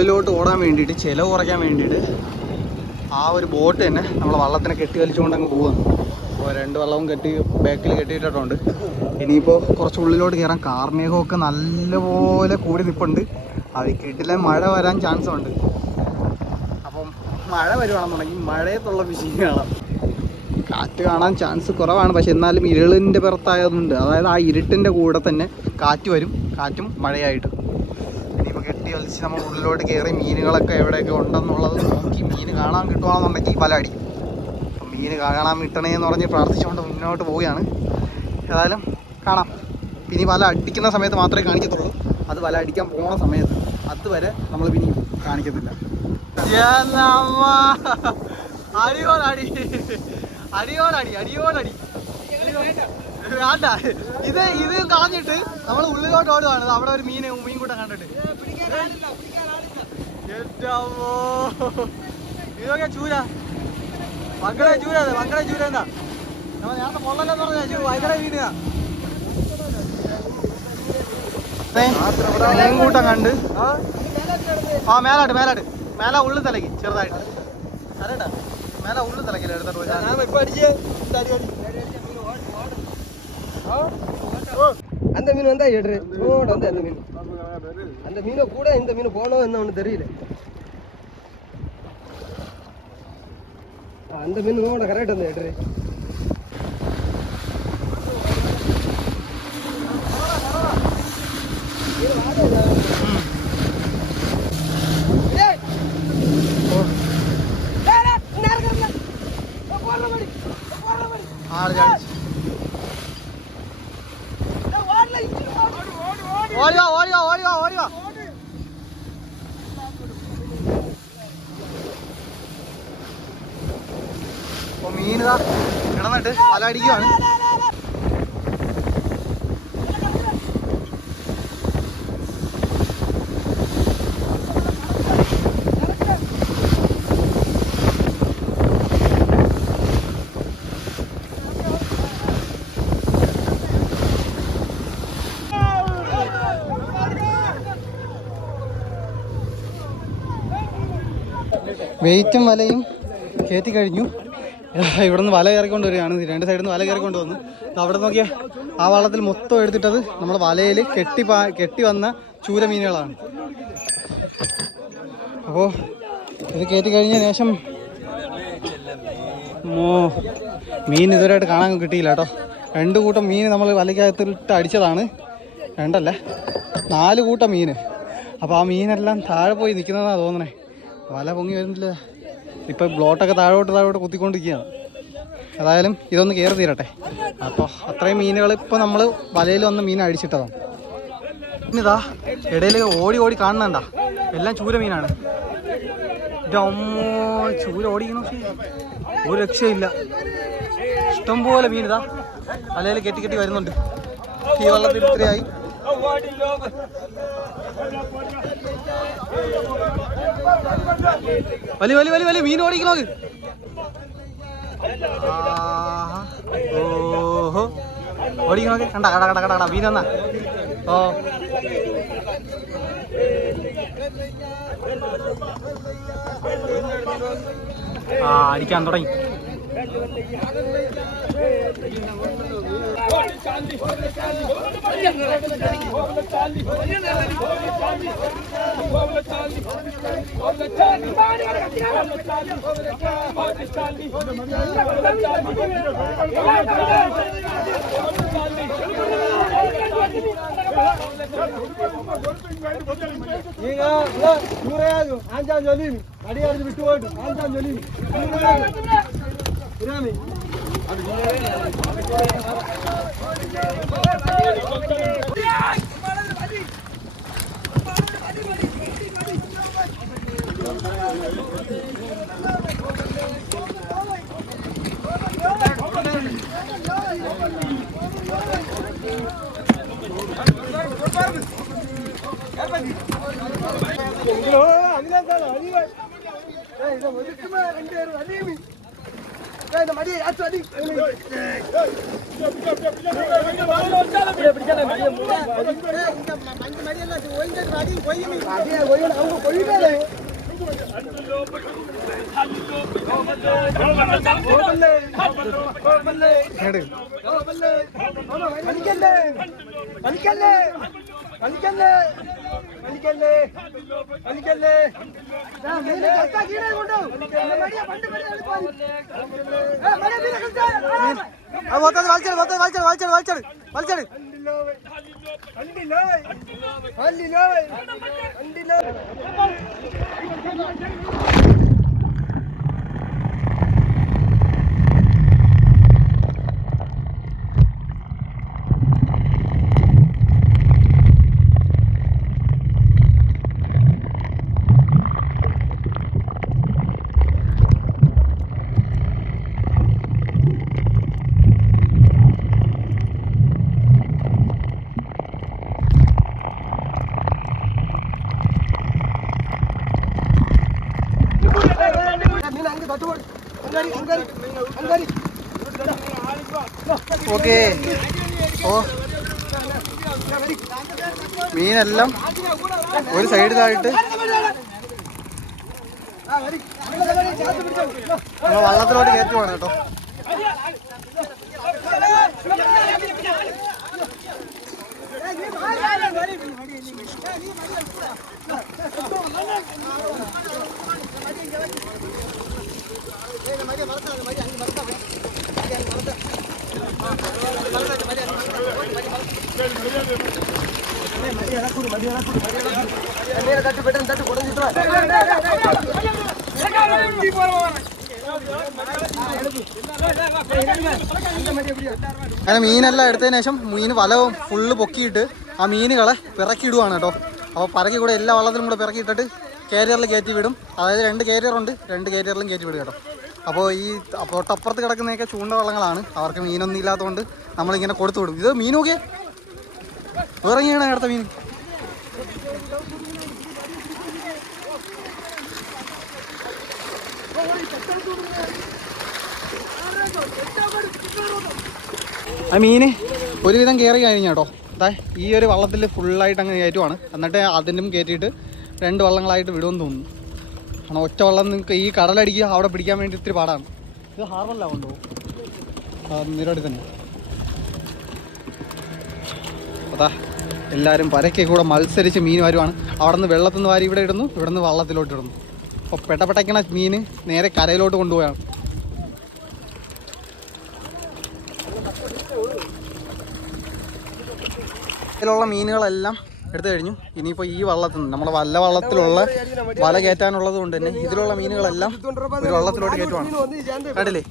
ഉള്ളിലോട്ട് ഓടാൻ വേണ്ടിയിട്ട് ചിലവ് കുറയ്ക്കാൻ വേണ്ടിയിട്ട് ആ ഒരു ബോട്ട് തന്നെ നമ്മൾ വള്ളത്തിനെ കെട്ടി വലിച്ചുകൊണ്ട് അങ്ങ് പോകുന്നു അപ്പോൾ രണ്ട് വള്ളവും കെട്ടി ബാക്കിൽ കെട്ടിയിട്ടിട്ടുണ്ട്. ഇനിയിപ്പോൾ കുറച്ച് ഉള്ളിലോട്ട് കയറാൻ കാർമേഘമൊക്കെ നല്ലപോലെ കൂടി നിൽപ്പുണ്ട് അത് കെട്ടില്ല? മഴ വരാൻ ചാൻസ് ഉണ്ട്. അപ്പം മഴ വരുവാണെന്നുണ്ടെങ്കിൽ മഴയത്തുള്ള ഫിഷിങ് കാറ്റ് കാണാൻ ചാൻസ് കുറവാണ്. പക്ഷെ എന്നാലും ഇരുളിന്റെ പുറത്തായതുകൊണ്ട് അതായത് ആ ഇരുട്ടിന്റെ കൂടെ തന്നെ കാറ്റ് വരും. കാറ്റും മഴയായിട്ടും. കെട്ടി വലിച്ച് നമ്മൾ ഉള്ളിലോട്ട് കയറി മീനുകളൊക്കെ എവിടെയൊക്കെ ഉണ്ടെന്നുള്ളത് നോക്കി മീൻ കാണാൻ കിട്ടുവാണെന്നുണ്ടെങ്കിൽ പല അടി അപ്പം മീൻ കാണാൻ കിട്ടണേ എന്ന് പറഞ്ഞ് പ്രാർത്ഥിച്ചുകൊണ്ട് മുന്നോട്ട് പോവുകയാണ്. ഏതായാലും കാണാം. പിന്നെ വല അടിക്കുന്ന സമയത്ത് മാത്രമേ കാണിക്കത്തുള്ളൂ. അത് വല അടിക്കാൻ പോകുന്ന സമയത്ത്. അതുവരെ നമ്മൾ പിന്നെ കാണിക്കത്തില്ല. അടിയോടടി. അടിയോടടി അടിയോടടി. ഇത് ഇത് കാണിച്ചിട്ട് നമ്മൾ ഉള്ളിലോട്ട് ഓടുകയാണ് അവിടെ ഒരു മീൻ മീൻ കൂട്ടം കണ്ടിട്ട്. ഇതൊക്കെ ചൂര. മക്കളെ ചൂര അത് മക്കളെ ചൂര എന്താ നമ്മൾ നേരത്തെ പൊള്ളല്ലെന്ന് പറഞ്ഞാ ഭയങ്കര മീനാ മീൻ കൂട്ടം കണ്ട്. ആ? മേലാട്ട് മേലാട്ട്. മേല ഉള്ളു തലക്ക് ചെറുതായിട്ട്. അരട്ടാ മേല ഉള്ളു തലക്കില്ല എടുത്തിട്ട് പോയി. அந்த மீன் வந்தா எடு ஓட வந்து அந்த மீன். அந்த மீனை கூட இந்த மீன் போனோம் என்ன ஒன்று தெரியல. அந்த மீன் கூட கரெக்ட் வந்து எடு മീനിതാ കിടന്നിട്ട് വല അടിക്കുവാണ് വെയിറ്റും വലയും കയറ്റി കഴിഞ്ഞു. ഇവിടെ നിന്ന് വല കയറിക്കൊണ്ട് വരികയാണ്. രണ്ട് സൈഡിൽ നിന്ന് വല കയറിക്കൊണ്ട് വന്നു. അവിടെ നോക്കിയാൽ ആ വള്ളത്തിൽ മൊത്തം എടുത്തിട്ടത് നമ്മൾ വലയിൽ കെട്ടി കെട്ടി വന്ന ചൂര മീനുകളാണ് അപ്പോൾ ഇത് കയറ്റി കഴിഞ്ഞ ശേഷം മോ മീൻ ഇതുവരെയായിട്ട് കാണാൻ കിട്ടിയില്ല കേട്ടോ. രണ്ട് കൂട്ടം മീൻ നമ്മൾ വലയ്ക്കകത്തിട്ട് അടിച്ചതാണ്. രണ്ടല്ല നാല് കൂട്ടം മീൻ. അപ്പോൾ ആ മീനെല്ലാം താഴെ പോയി നിൽക്കുന്നതാണ് തോന്നണേ. വല പൊങ്ങി വരുന്നില്ല. ഇപ്പം ബ്ലോട്ടൊക്കെ താഴോട്ട് താഴോട്ട് കുത്തിക്കൊണ്ടിരിക്കുകയാണ്. ഏതായാലും ഇതൊന്ന് കയറി തീരട്ടെ. അപ്പോൾ അത്രയും മീനുകൾ ഇപ്പോൾ നമ്മൾ വലയിൽ വന്ന് മീൻ അടിച്ചിട്ടതാണ് ഇതാ ഇടയിൽ ഓടി ഓടി കാണുന്നുണ്ട. എല്ലാം ചൂര മീനാണ്. ഇതമ്മോ ചൂര ഓടിക്കണോ ഒരു രക്ഷയില്ല. ഇഷ്ടംപോലെ മീൻ ഇതാ വലയിൽ കെട്ടി കെട്ടി വരുന്നുണ്ട്. ഈ വെള്ളത്തിൽ ഇത്രയായി. വലിയ വലി വലി വലി മീൻ ഓടിക്കണോ ഓഹോ. ഓടിക്കണോ കണ്ട കട കട കട. മീൻ വന്ന. ഓ. ആ അടിക്കാൻ തുടങ്ങി. ಈಗ ನೂರ ಯಾವುದು ಆಂಜಾನ್ ಜೊಲೀನಿ ಅಡಿಯಾರ್ದು ಬಿಟ್ಟು ಹೋಯ್ತು ಆಂಜಾನ್ ಜೊಲೀನಿ 안 간다, 아니야. 야, 이거 어제 그만 안 되는 아니면. இந்த மடியை யாச்சு அடி வலிக்கல்ல வலிக்கல்ல வலிக்கல்ல കളിക്കല്ലേ? കളിക്കല്ലേ? മൊത്തം വലിച്ചാൽ മൊത്തം വലിച്ചാൽ വലിച്ചാൽ വലിച്ചാൽ ഓക്കെ. ഓ. മീനെല്ലാം ഒരു സൈഡിലായിട്ട് നമ്മൾ വള്ളത്തിലോട്ട് കയറ്റി പോകണം കേട്ടോ. தட்டு பெட்டு தட்டு குடஞ்சிட்டு അങ്ങനെ മീനെല്ലാം എടുത്തതിന് ശേഷം മീൻ വല ഫുള്ള് പൊക്കിയിട്ട് ആ മീനുകളെ പിറക്കിയിടുവാണ് കേട്ടോ അപ്പോൾ പറക്കി കൂടെ എല്ലാ വള്ളത്തിലും കൂടെ പിറക്കിയിട്ടിട്ട് കാരിയറിൽ കയറ്റി വിടും അതായത് രണ്ട് കാരിയർ ഉണ്ട് രണ്ട് കാരിയറിലും കയറ്റി വിടും കേട്ടോ അപ്പോൾ ഈ തൊട്ടപ്പുറത്ത് കിടക്കുന്നതൊക്കെ ചൂണ്ട വള്ളങ്ങളാണ്. അവർക്ക് മീനൊന്നും ഇല്ലാത്തതുകൊണ്ട് നമ്മളിങ്ങനെ കൊടുത്തു വിടും. ഇത് മീൻ നോക്കിയേ. ഇറങ്ങിയാണ് അടുത്ത മീൻ. ആ മീന് ഒരുവിധം കയറി കഴിഞ്ഞ കേട്ടോ അതാ ഈ ഒരു വള്ളത്തിൽ ഫുള്ളായിട്ട് അങ്ങ് കയറ്റുവാണ്. എന്നിട്ട് അതിനും കയറ്റിയിട്ട് രണ്ട് വള്ളങ്ങളായിട്ട് വിടുമെന്ന് തോന്നുന്നു. കാരണം ഒറ്റ വെള്ളം നിങ്ങൾക്ക് ഈ കടലടിക്കുക അവിടെ പിടിക്കാൻ വേണ്ടി ഇത്തിരി പാടാണ്. ഇത് ഹാർബറിലാവുണ്ടോ നിരോടി തന്നെ. അതാ എല്ലാവരും പരക്കെ കൂടെ മത്സരിച്ച് മീൻ വരുവാണ്. അവിടെ നിന്ന് വെള്ളത്തിൽ നിന്ന് വാരി ഇവിടെ ഇടുന്നു ഇവിടെ നിന്ന് വള്ളത്തിലോട്ട് ഇടുന്നു. അപ്പോൾ പെട്ടപ്പെട്ടയ്ക്കണ മീൻ നേരെ കരയിലോട്ട് കൊണ്ടുപോയാണ്. ഇതിലുള്ള മീനുകളെല്ലാം എടുത്തു കഴിഞ്ഞു. ഇനിയിപ്പോ ഈ വള്ളത്തിൽ നിന്ന് നമ്മളെ വല്ല വള്ളത്തിലുള്ള വല കയറ്റാനുള്ളത് കൊണ്ട് തന്നെ ഇതിലുള്ള മീനുകളെല്ലാം ഒരു വള്ളത്തിലോട്ട് കയറ്റുവാണ്. കണ്ടില്ലേ?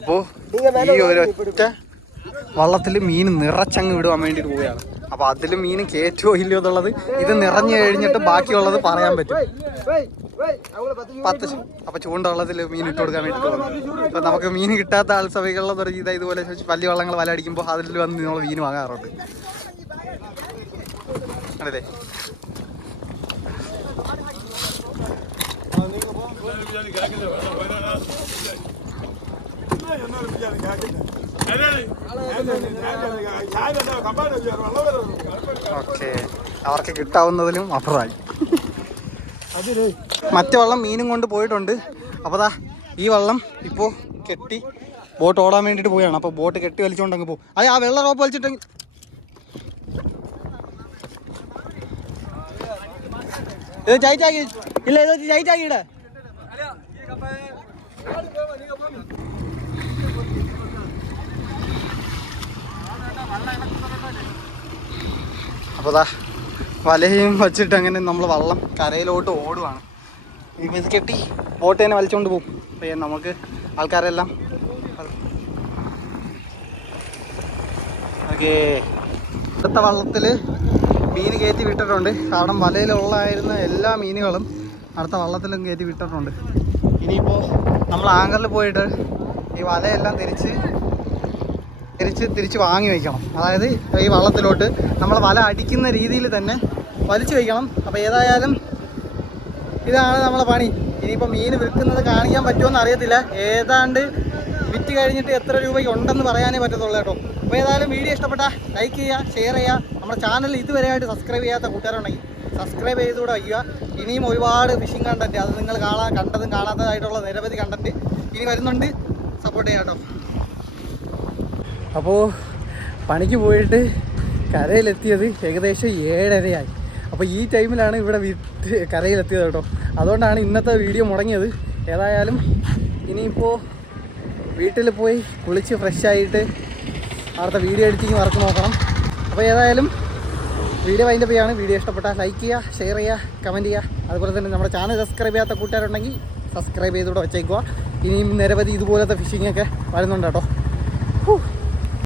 അപ്പോൾ ഈ ഒരൊറ്റ വള്ളത്തിൽ മീൻ നിറച്ചങ്ങ് വിടുവാൻ വേണ്ടിട്ട് പോവുകയാണ്. അപ്പോൾ അതിൽ മീൻ കയറ്റുമോ ഇല്ലയോ എന്നുള്ളത് ഇത് നിറഞ്ഞു കഴിഞ്ഞിട്ട് ബാക്കിയുള്ളത് പറയാൻ പറ്റും. പത്ത് അപ്പോൾ ചൂണ്ടുള്ളതിൽ മീൻ ഇട്ട് കൊടുക്കാൻ വേണ്ടി അപ്പൊ നമുക്ക് മീൻ കിട്ടാത്ത ആൾ സഭകളിലെ തുടങ്ങി ഇതാ ഇതുപോലെ വലിയ വള്ളങ്ങൾ വല അടിക്കുമ്പോൾ അതിൽ വന്ന് നിങ്ങൾ മീൻ വാങ്ങാറുണ്ട്. അല്ലേ ഞാൻ ഓക്കെ. അവർക്ക് കിട്ടാവുന്നതിലും അപ്പുറമായി. മറ്റേ വള്ളം മീനും കൊണ്ട് പോയിട്ടുണ്ട്. അപ്പോൾ ദാ ഈ വള്ളം ഇപ്പോൾ കെട്ടി ബോട്ട് ഓടാൻ വേണ്ടിയിട്ട് പോവുകയാണ്. അപ്പോൾ ബോട്ട് കെട്ടി വലിച്ചുകൊണ്ട് പോകും. അത് ആ വെള്ള റോപ്പ് വലിച്ചിട്ടെങ്കിൽ ഇത് ചൈറ്റാക്കി ഇല്ല ഇത് ചൈറ്റാക്കിയിടേ അപ്പോൾ ദാ വലയും വച്ചിട്ട് അങ്ങനെ നമ്മൾ വള്ളം കരയിലോട്ട് ഓടുവാണ്. ഇത് കെട്ടി ബോട്ട് തന്നെ വലിച്ചുകൊണ്ട് പോകും നമുക്ക് ആൾക്കാരെല്ലാം ഓക്കേ. അടുത്ത വള്ളത്തിൽ മീൻ കയറ്റി വിട്ടിട്ടുണ്ട്. കാരണം വലയിലുള്ളായിരുന്ന എല്ലാ മീനുകളും അടുത്ത വള്ളത്തിലും കയറ്റി വിട്ടിട്ടുണ്ട്. ഇനിയിപ്പോൾ നമ്മൾ ആങ്കറിൽ പോയിട്ട് ഈ വലയെല്ലാം തിരിച്ച് തിരിച്ച് തിരിച്ച് വാങ്ങി വയ്ക്കണം അതായത് ഈ വള്ളത്തിലോട്ട് നമ്മൾ വല അടിക്കുന്ന രീതിയിൽ തന്നെ വലിച്ചു വയ്ക്കണം അപ്പോൾ ഏതായാലും ഇതാണ് നമ്മളെ പണി. ഇനിയിപ്പോൾ മീൻ വിൽക്കുന്നത് കാണിക്കാൻ പറ്റുമോ അറിയത്തില്ല. ഏതാണ്ട് വിറ്റ് കഴിഞ്ഞിട്ട് എത്ര രൂപയ്ക്ക് ഉണ്ടെന്ന് പറയാനേ പറ്റത്തുള്ളൂ കേട്ടോ. അപ്പോൾ ഏതായാലും വീഡിയോ ഇഷ്ടപ്പെട്ട ലൈക്ക് ചെയ്യുക ഷെയർ ചെയ്യുക നമ്മുടെ ചാനൽ ഇതുവരെയായിട്ട് സബ്സ്ക്രൈബ് ചെയ്യാത്ത കൂട്ടുകാരുണ്ടെങ്കിൽ സബ്സ്ക്രൈബ് ചെയ്തുകൂടെ വയ്ക്കുക. ഇനിയും ഒരുപാട് ഫിഷിംഗ് കണ്ടന്റ് അത് നിങ്ങൾ കാണാൻ കണ്ടതും കാണാത്തതായിട്ടുള്ള നിരവധി കണ്ടന്റ് ഇനി വരുന്നുണ്ട്. സപ്പോർട്ട് ചെയ്യാം കേട്ടോ. അപ്പോൾ പണിക്ക് പോയിട്ട് കരയിലെത്തിയത് ഏകദേശം ഏഴരയായി. അപ്പോൾ ഈ ടൈമിലാണ് ഇവിടെ വിറ്റ് കരയിലെത്തിയത് കേട്ടോ. അതുകൊണ്ടാണ് ഇന്നത്തെ വീഡിയോ മുടങ്ങിയത്. ഏതായാലും ഇനിയിപ്പോൾ വീട്ടിൽ പോയി കുളിച്ച് ഫ്രഷ് ആയിട്ട് അവിടുത്തെ വീഡിയോ എഡിറ്റിംഗ് വർക്ക് നോക്കണം. അപ്പോൾ ഏതായാലും വീഡിയോ അതിന്റെ പേയാണ് വീഡിയോ ഇഷ്ടപ്പെട്ടാൽ ലൈക്ക് ചെയ്യുക ഷെയർ ചെയ്യുക കമന്റ് ചെയ്യുക. അതുപോലെ തന്നെ നമ്മുടെ ചാനൽ സബ്സ്ക്രൈബ് ചെയ്യാത്ത കൂട്ടുകാരുണ്ടെങ്കിൽ സബ്സ്ക്രൈബ് ചെയ്തുകൂടെ വെച്ചേക്കുക. ഇനിയും നിരവധി ഇതുപോലത്തെ ഫിഷിംഗ് ഒക്കെ വരുന്നുണ്ട് കേട്ടോ.